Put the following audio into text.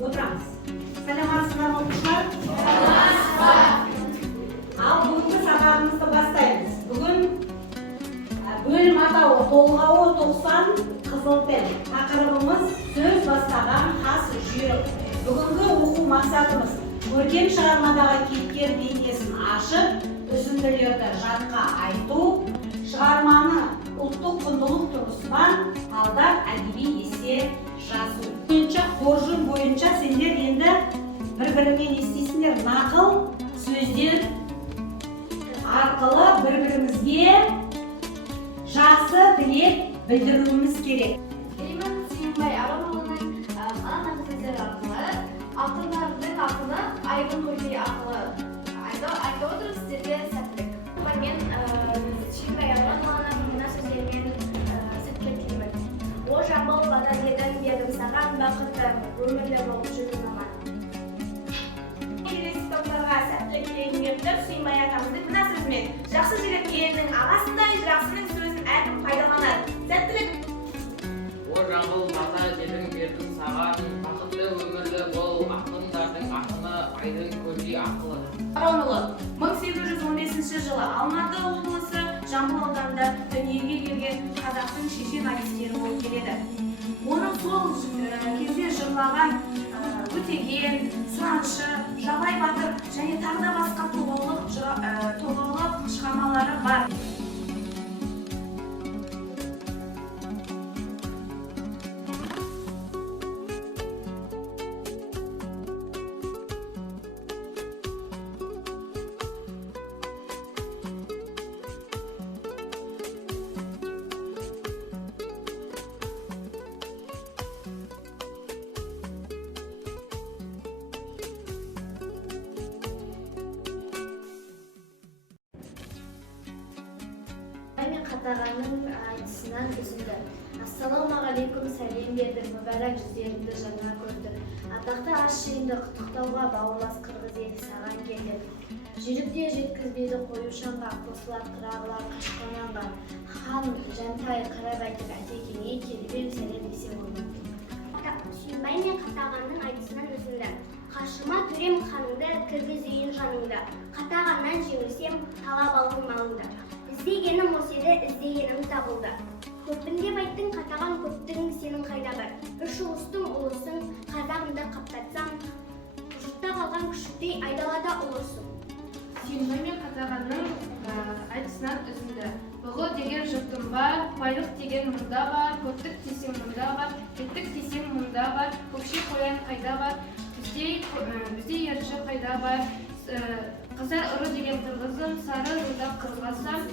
отырамыз. Саламатсыздар оқушылар? Ал бүгінгі сабағымызды бастаймыз. Бүгін бөлім атауы толғауы 90 қызыл тіл. Тақырыбымыз сөз бастаған хас жүйрік. Бүгінгі оқу мақсатымыз көркем шығармадағы кейіпкер бейнесін ашып, үзінділерді жадқа айту, шығарманы ұлттық құндылық тұрғысынан талдап әдеби есте жазу. Қоржын бойынша сендер енді бір-бірімен естисіңдер. Нақыл сөздер арқылы бір-бірімізге жақсы тілек білдіруіміз керек. Елімін Сүйінбай Арымұлының нақыл сөздері арқылы ақындардың ақыны Айгүл Көкей арқылы айта отырып сіздерге сәттілік. Мен Сүйінбай Арымұлының мына сөздерімен сәттілік тілеймін. О жамбыл бата бердім саған бақытты өмірлі болып жүру заман. Келесі топтарға сәттілік тілейтіндер Сүйінбай атамыздың мына сөзімен: жақсы жігіт елінің ағасындай, жақсының сөзін әркім пайдаланады. Сәттілік. О жамбыл бата бердім саған бақытты өмірлі бол, ақындардың ақыны Айгүл Көкей арқылы. Арымұлы 1815 жылы Алматы облысы Жамбыл ауданында дүниеге келген қазақтың шешен айтыскері болып келеді. Оның сол кезде жырлаған Өтеген, Сынаншы, Жабай батыр және тағы да басқа толғаулық шығармалары бар. Мен қатағанның айтысынан үзінді. Ассалаумағалейкум, сәлем бердім, мүбәрәк жүздеріңді жаңа көрдім. Атақты ас жиынды құттықтауға бауырлас қырғыз елі саған келді. Жүрікте жеткізбеді қою шаңға, қосылар қырағылар қашқананға. Хан Жантай Қарабайтыр әтекеңе келбем сәлем десе оны. Сүйінбай мен қатағанның айтысынан үзінді. Қашыма төрем ханыңды, кіргіз үйін жаныңда. Қатағаннан жеңілсем, талап алғын малыңда. Іздегенім осы еді, іздегенім табылды. Көппін деп айттың, қатаған көптің сенің қайда бар. Үш ұлыстың ұлысың, қазағымды қаптатсам, жұртта қалған күшіктей айдалада ұлысың. Сүйінбай мен қатағанның айтысынан үзінді. Бұғы деген жұртым бар, байлық деген мұнда бар, көптік десең мұнда бар, кеттік десең мұнда бар, көкше қоян қайда бар, бізде ерші қайда бар, қызар ұры деген қырғызым, сары руда қырғызым,